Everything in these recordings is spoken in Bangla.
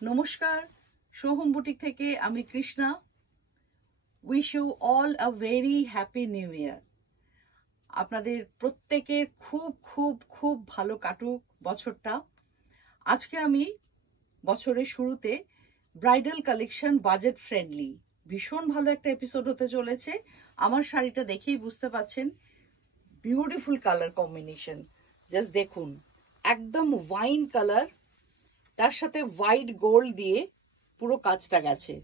নমস্কার, সোহম বুটিক থেকে আমি Krishna. Wish you all a very happy new year. আপনাদের প্রত্যেকের খুব খুব খুব ভালো কাটুক বছরটা। আজকে আমি বছরের শুরুতে ব্রাইডাল কালেকশন বাজেট ফ্রেন্ডলি ভীষণ ভালো একটা এপিসোড হতে চলেছে। আমার শাড়িটা দেখেই বুঝতে পাচ্ছেন, বিউটিফুল কালার কম্বিনেশন। জাস্ট দেখুন, একদম ওয়াইন কালার, তার সাথে হোয়াইট গোল্ড দিয়ে পুরো কাজটা গেছে।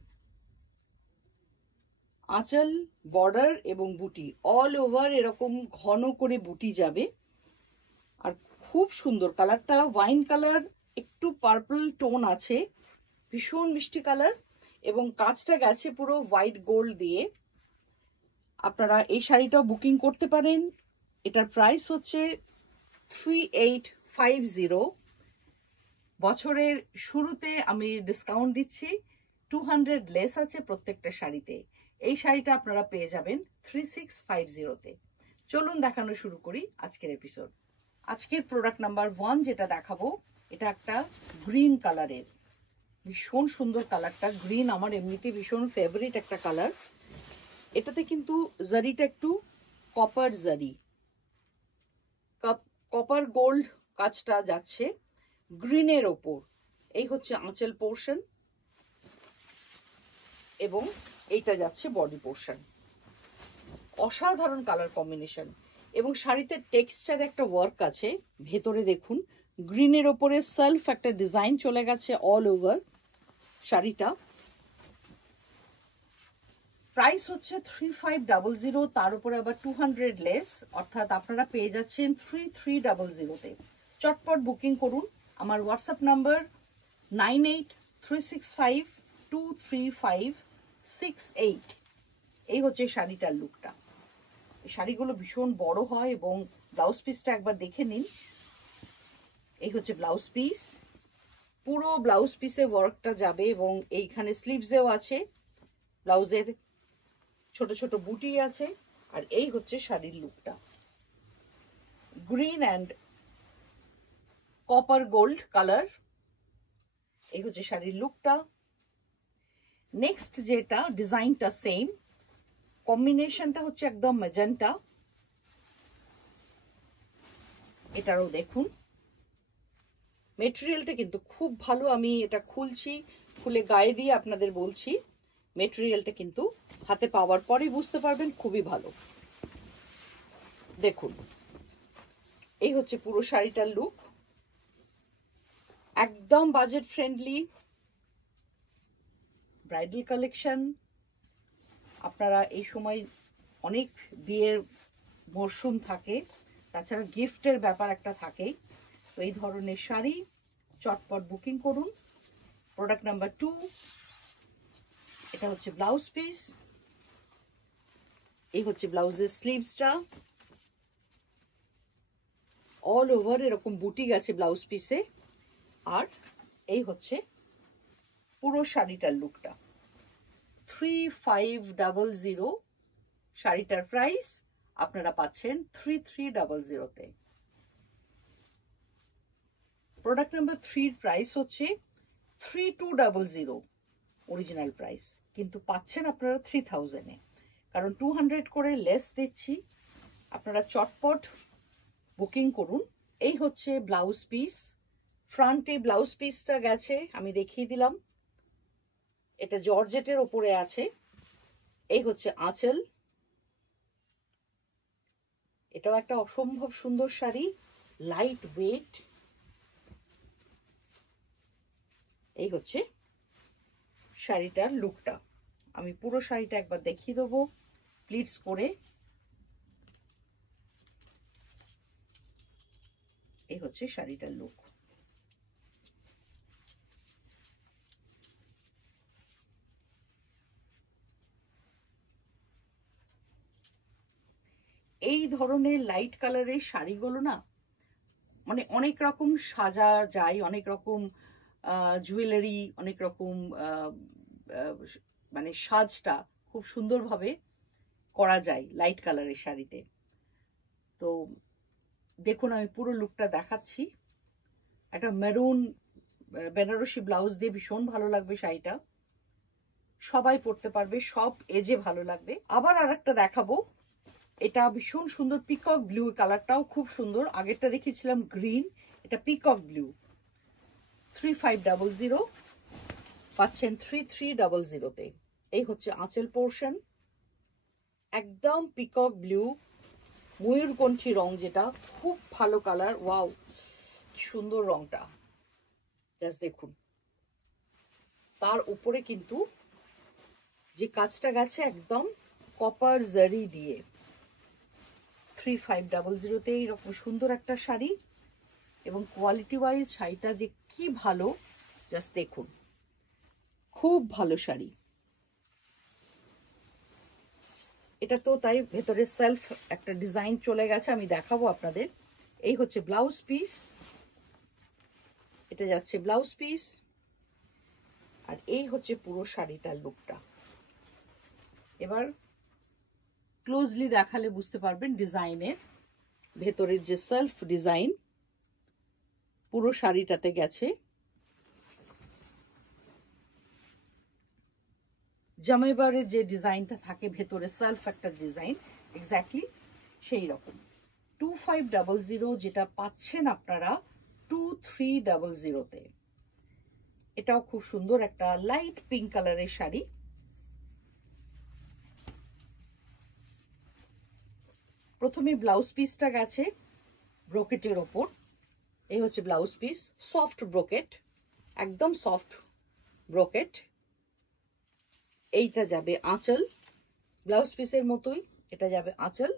আঁচল, বর্ডার এবং বুটি অল ওভার এরকম ঘন করে বুটি যাবে। আর খুব সুন্দর কালারটা, ওয়াইন কালার, একটু পার্পল টোন আছে, ভীষণ মিষ্টি কালার, এবং কাজটা গেছে পুরো হোয়াইট গোল্ড দিয়ে। আপনারা এই শাড়িটাও বুকিং করতে পারেন। এটার প্রাইস হচ্ছে 3850। বছরের শুরুতে আমি ডিসকাউন্ট দিচ্ছি, 200 লেস আছে প্রত্যেকটা শাড়িতে। এই শাড়িটা আপনারা পেয়ে যাবেন 3650-তে। চলুন দেখানো শুরু করি আজকের এপিসোড। আজকের প্রোডাক্ট নাম্বার 1 যেটা দেখাবো, এটা একটা গ্রিন কালারের, ভীষণ সুন্দর কালারটা। গ্রিন আমার এমনিতে ভীষণ ফেভারিট একটা কালার। এটাতে কিন্তু জারিটা একটু কপার জারি, কপার গোল্ড কাজটা যাচ্ছে গ্রিনের ওপর। এই হচ্ছে আঁচল পোর্শন এবং এইটা যাচ্ছে বডি পোর্শন। অসাধারণ কালার কম্বিনেশন এবং শাড়িতে টেক্সচারে একটা ওয়ার্ক আছে। ভেতরে দেখুন, গ্রিনের ওপরে সেলফ একটা ডিজাইন চলে গেছে অল ওভার শাড়িটা। প্রাইস হচ্ছে 3500, তার উপরে আবার 200 লেস, অর্থাৎ আপনারা পেয়ে যাচ্ছেন 3300-তে। চটপট বুকিং করুন। আমার হোয়াটসঅ্যাপ নাম্বার 9836523568। এই হচ্ছে শাড়িটার লুকটা। শাড়িগুলো ভীষণ বড় হয় এবং ব্লাউজ পিসটা একবার দেখে নিন। এই হচ্ছে ব্লাউজ পিস, পুরো ব্লাউজ পিসে ওয়ার্কটা যাবে এবং এইখানে স্লিভসেও আছে, ব্লাউজের ছোট ছোট বুটি আছে। আর এই হচ্ছে শাড়ির লুকটা, green and copper gold colour. এই হচ্ছে শাড়ির লুকটা। নেক্সট যেটা ডিজাইনটা সেম, কম্বিনেশনটা হচ্ছে একদম ম্যাজেন্টা। এটারও দেখুন, মেটেরিয়ালটা কিন্তু খুব ভালো। আমি এটা খুলছি, খুলে গায়ে দিয়ে আপনাদের বলছি, মেটেরিয়ালটা কিন্তু হাতে পাওয়ার পরেই বুঝতে পারবেন খুবই ভালো। দেখুন, এই হচ্ছে পুরো শাড়িটার লুক, একদম বাজেট ফ্রেন্ডলি ব্রাইডাল কালেকশন। আপনারা এই সময় অনেক বিয়ের মরশুম থাকে, তাছাড়া গিফটের ব্যাপার একটা থাকেই। তো এই ধরনের শাড়ি চটপট বুকিং করুন। প্রোডাক্ট নাম্বার 2, এটা হচ্ছে ব্লাউজ পিস। এই হচ্ছে ব্লাউজের স্লিভসটা, অল ওভার এরকম বুটি গেছে ব্লাউজ পিসে। আর এই হচ্ছে পুরো শাড়িটার লুকটা। 3500 শাড়িটার প্রাইস, আপনারা পাচ্ছেন 3300-তে। প্রোডাক্ট নাম্বার 3 প্রাইস হচ্ছে 3200 অরিজিনাল প্রাইস, কিন্তু পাচ্ছেন আপনারা 3000-এ, কারণ 200 করে লেস দিচ্ছি। আপনারা চটপট বুকিং করুন। এই হচ্ছে ব্লাউজ পিস, ফ্রন্টে ব্লাউজ পিসটা গেছে, আমি দেখিয়ে দিলাম, এটা জর্জেটের ওপরে আছে। এই হচ্ছে আঁচল, এটাও একটা অসম্ভব সুন্দর শাড়ি, লাইট ওয়েট। এই হচ্ছে শাড়িটার লুকটা। আমি পুরো শাড়িটা একবার দেখিয়ে দেবো প্লিটস করে। এই হচ্ছে শাড়িটার লুক। এই ধরনের লাইট কালারের শাড়িগুলো না, মানে অনেক রকম সাজা যায়, অনেক রকম জুয়েলারি, অনেক রকম মানে সাজটা খুব সুন্দরভাবে করা যায় লাইট কালারের শাড়িতে। তো দেখুন, আমি পুরো লুকটা দেখাচ্ছি। একটা মেরুন বেনারসি ব্লাউজ দিয়ে ভীষণ ভালো লাগবে শাড়িটা, সবাই পরতে পারবে, সব এজে ভালো লাগবে। আবার আরেকটা দেখাবো, এটা ভীষণ সুন্দর পিকক ব্লু, কালারটাও খুব সুন্দর। আগেরটা দেখিয়েছিলাম গ্রিন, এটা পিকক ব্লু। 3500 পাচ্ছেন 3300-তে। এই হচ্ছে আঁচল পোর্শন, একদম পিকক ব্লু, ময়ূরকণ্ঠী রং, যেটা খুব ভালো কালার। ওয়াও, সুন্দর রংটা, জাস্ট দেখুন। তার উপরে কিন্তু যে কাজটা গেছে একদম কপার জারি দিয়ে। 3500-তে এইরকম সুন্দর একটা শাড়ি, এবং কোয়ালিটি ওয়াইজ শাড়িটা যে কি ভালো, জাস্ট দেখুন, খুব ভালো শাড়ি। এটা তো তাই ভেতরে সেলফ একটা ডিজাইন চলে গেছে, আমি দেখাবো আপনাদের। এই হচ্ছে ব্লাউজ পিস, এটা যাচ্ছে ব্লাউজ পিস, আর এই হচ্ছে পুরো শাড়িটার লুকটা। এবার ক্লোজলি দেখালে বুঝতে পারবেন ডিজাইনের ভেতরের যে সেলফ ডিজাইন পুরো শাড়িটাতে গেছে। জামাইবারের যে ডিজাইনটা থাকে ভেতরে সেলফ একটা ডিজাইন, এক্স্যাক্টলি সেই রকম। 2500 যেটা পাচ্ছেন আপনারা 2300-তে। এটাও খুব সুন্দর একটা লাইট পিঙ্ক কালারের শাড়ি। প্রথমে ব্লাউজ পিসটা গেছে ব্রোকেটের ওপর, এই হচ্ছে ব্লাউজ পিস, সফট ব্রোকেট, একদম সফট ব্রোকেট। এইটা যাবে আঁচল, ব্লাউজ পিসের মতোই এটা যাবে আঁচল,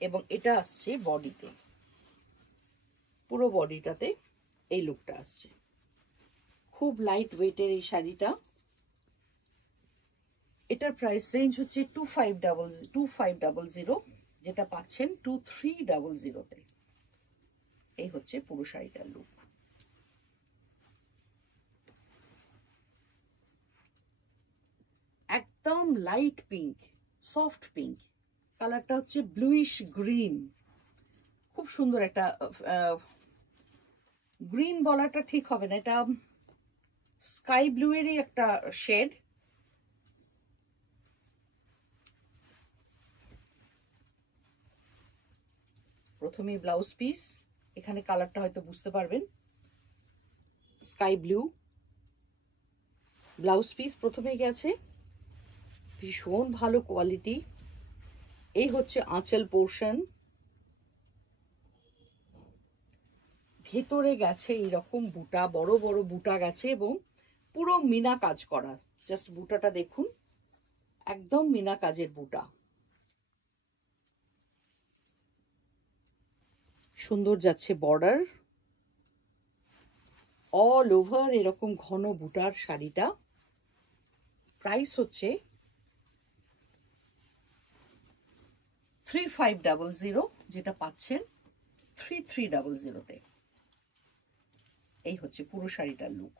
এবং এটা আসছে বডিতে, পুরো বডিটাতে এই লুকটা আসছে। খুব লাইট ওয়েটের এই শাড়িটা। এটার প্রাইস রেঞ্জ হচ্ছে 2500, যেটা পাচ্ছেন 2300-তে। এই হচ্ছে পুরো শাড়িটার লুক। একদম লাইট পিঙ্ক, সফট পিঙ্ক, কালারটা হচ্ছে ব্লুইশ গ্রিন, খুব সুন্দর একটা গ্রিন বলাটা ঠিক হবে না, এটা স্কাই ব্লু এরই একটা শেড। প্রথমে ব্লাউজ পিস, এখানে কালারটা হয়তো বুঝতে পারবেন, স্কাই ব্লু ব্লাউজ পিস প্রথমে গেছে, ভীষণ ভালো কোয়ালিটি। এই হচ্ছে আঁচল পোর্শন, ভেতরে গেছে এইরকম বুটা, বড় বড় বুটা গেছে, এবং পুরো মিনা কাজ করা। জাস্ট বুটাটা দেখুন, একদম মিনা কাজের বুটা, সুন্দর যাচ্ছে বর্ডার, অল ওভার এরকম ঘন বুটার শাড়িটা। প্রাইস হচ্ছে 3500, যেটা পাচ্ছেন 3300-তে। এই হচ্ছে পুরো শাড়িটার লুক,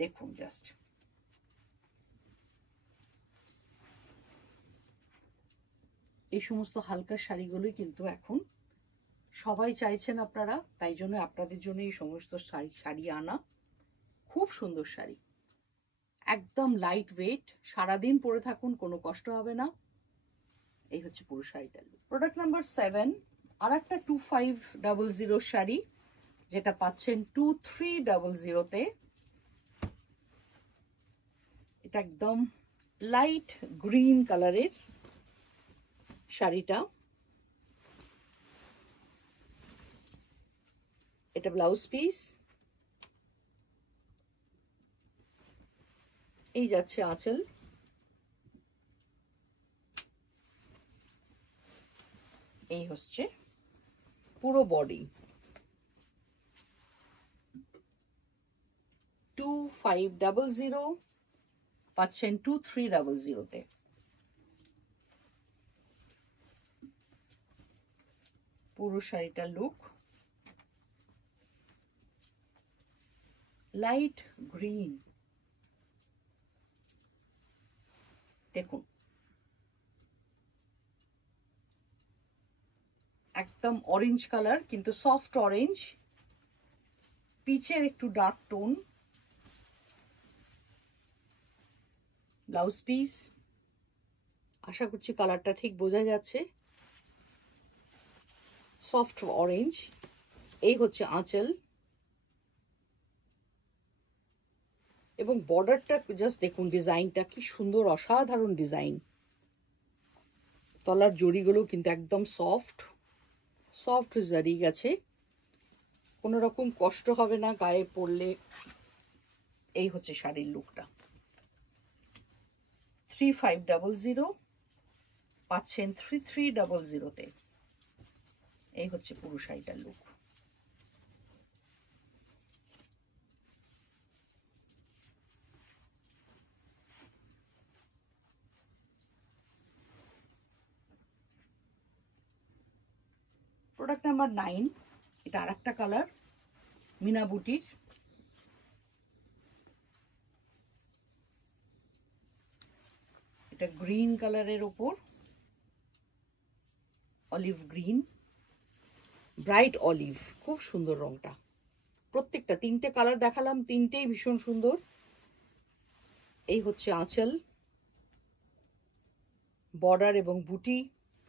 দেখুন জাস্ট। এই সমস্ত হালকা শাড়িগুলোই কিন্তু এখন সবাই চাইছেন আপনারা, তাই জন্য আপনাদের জন্য এই সমস্ত শাড়ি আনা। খুব সুন্দর শাড়ি, একদম লাইট ওয়েট, সারাদিন পরে থাকুন, কোনো কষ্ট হবে না। এই হচ্ছে পুরো শাড়িটার লুক। প্রোডাক্ট নাম্বার 7, আর একটা 2500 শাড়ি, যেটা পাচ্ছেন 2300-তে। এটা একদম লাইট গ্রিন কালারের শাড়িটা, এটা ব্লাউজ পিস, এই যাচ্ছে আঁচল, এই হচ্ছে পুরো বডি। 2500 পাচ্ছেন 2300-তে। পুরো শাড়িটার লুক লাইট গ্রিন, দেখুন একদম অরেঞ্জ কালার, কিন্তু সফট অরেঞ্জ, পিচের একটু ডার্ক টোন, ব্লাউজ পিস, আশা করছি কালারটা ঠিক বোঝা যাচ্ছে, সফট অরেঞ্জ। এই হচ্ছে আঁচল এবং বর্ডারটা জাস্ট দেখুন, ডিজাইনটা কি সুন্দর, অসাধারণ ডিজাইন। তলার জড়িগুলো কিন্তু একদম সফট সফট জারি গেছে, কোনো রকম কষ্ট হবে না গায়ে পরলে। এই হচ্ছে শাড়ির লুকটা। 3500 পাচ্ছেন 3300-তে। এই হচ্ছে পুরো শাড়িটার লুক। প্রোডাক্ট নাম্বার 9, এটা আর একটা কালার, মিনা বুটির। এটা গ্রিন কালারের ওপর অলিভ গ্রিন, ব্রাইট অলিভ, খুব সুন্দর রংটা। প্রত্যেকটা 3টে কালার দেখালাম, 3টেই ভীষণ সুন্দর। এই হচ্ছে আঁচল, বর্ডার এবং বুটি,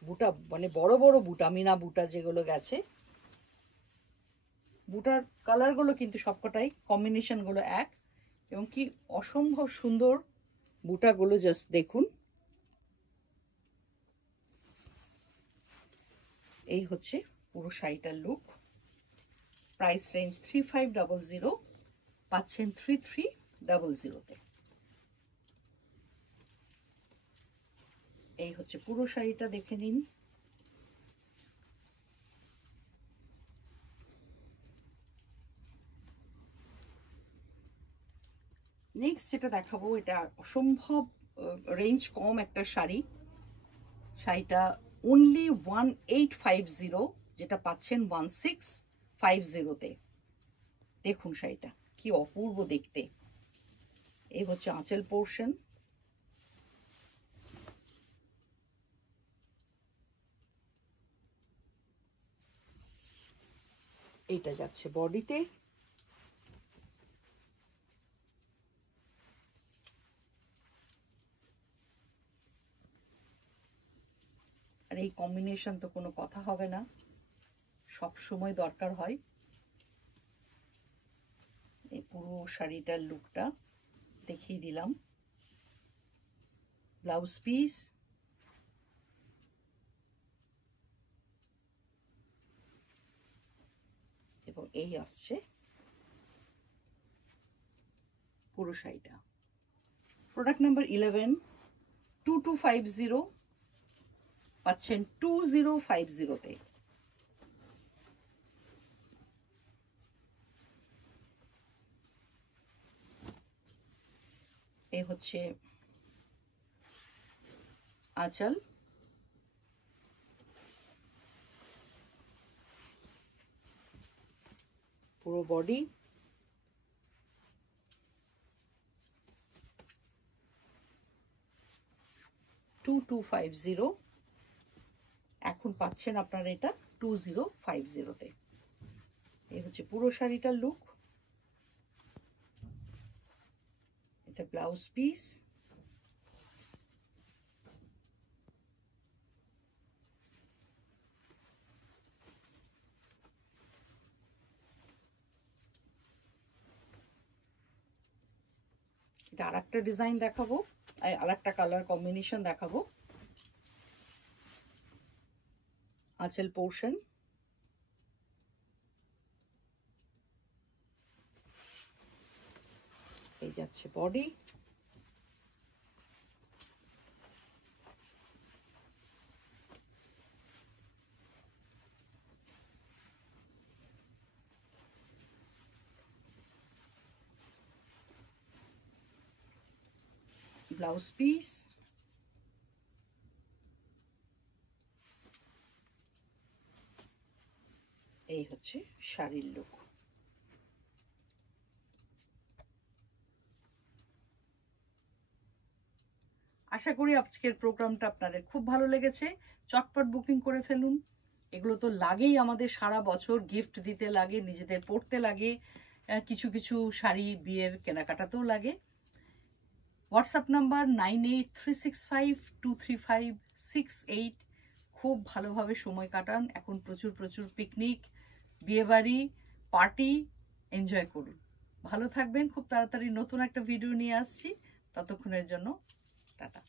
বুটা মানে বড় বড় বুটা, মিনা বুটা যেগুলো গেছে, বুটার কালারগুলো কিন্তু সবকটাই কম্বিনেশনগুলো এক, এবং কি অসম্ভব সুন্দর বুটাগুলো, জাস্ট দেখুন। এই হচ্ছে পুরো শাড়িটার লুক। প্রাইস রেঞ্জ 3500, পাচ্ছেন 3300-তে। এই হচ্ছে পুরো শাড়িটা, দেখে নিন। নেক্সট যেটা দেখাবো, এটা অসম্ভব রেঞ্জ কম একটা শাড়ি। শাড়িটা অনলি 1850, যেটা পাচ্ছেন 1650-তে। দেখুন শাড়িটা কি অপূর্ব দেখতে। এই হচ্ছে আঁচল পোর্শন, এইটা যাচ্ছে বডিতে। আর এই কম্বিনেশন তো কোনো কথা হবে না, সব সময় দরকার হয়। এই পুরো শাড়িটার লুকটা দেখিয়ে দিলাম। ব্লাউজ পিস, এবং এই আসছে পুরো শাড়িটা। প্রোডাক্ট নাম্বার 11, 2250, পাচ্ছেন 2050-তে। এই হচ্ছে আঁচল, পুরো বডি, 2250, এখন পাচ্ছেন আপনারা এটা 2050-তে। এই হচ্ছে পুরো শাড়িটার লুক। এটা ব্লাউজ পিস, এটা আর একটা ডিজাইন দেখাবো, আর একটা কালার কম্বিনেশন দেখাবো। আঁচল পোর্শন, এই যাচ্ছে বডি, ব্লাউজ পিস, এই হচ্ছে শাড়ির লুক। আশা করি আজকের প্রোগ্রামটা আপনাদের খুব ভালো লেগেছে। চটপট বুকিং করে ফেলুন, এগুলো তো লাগেই আমাদের, সারা বছর গিফট দিতে লাগে, নিজেদের পড়তে লাগে, কিছু কিছু শাড়ি বিয়ের কেনাকাটাতেও লাগে। WhatsApp number 9836523568। খুব ভালোভাবে সময় কাটান। এখন প্রচুর প্রচুর পিকনিক, বিয়েবাড়ি, পার্টি এনজয় করুন। ভালো থাকবেন। খুব তাড়াতাড়ি নতুন একটা ভিডিও নিয়ে আসছি। ততক্ষণের জন্য টাটা।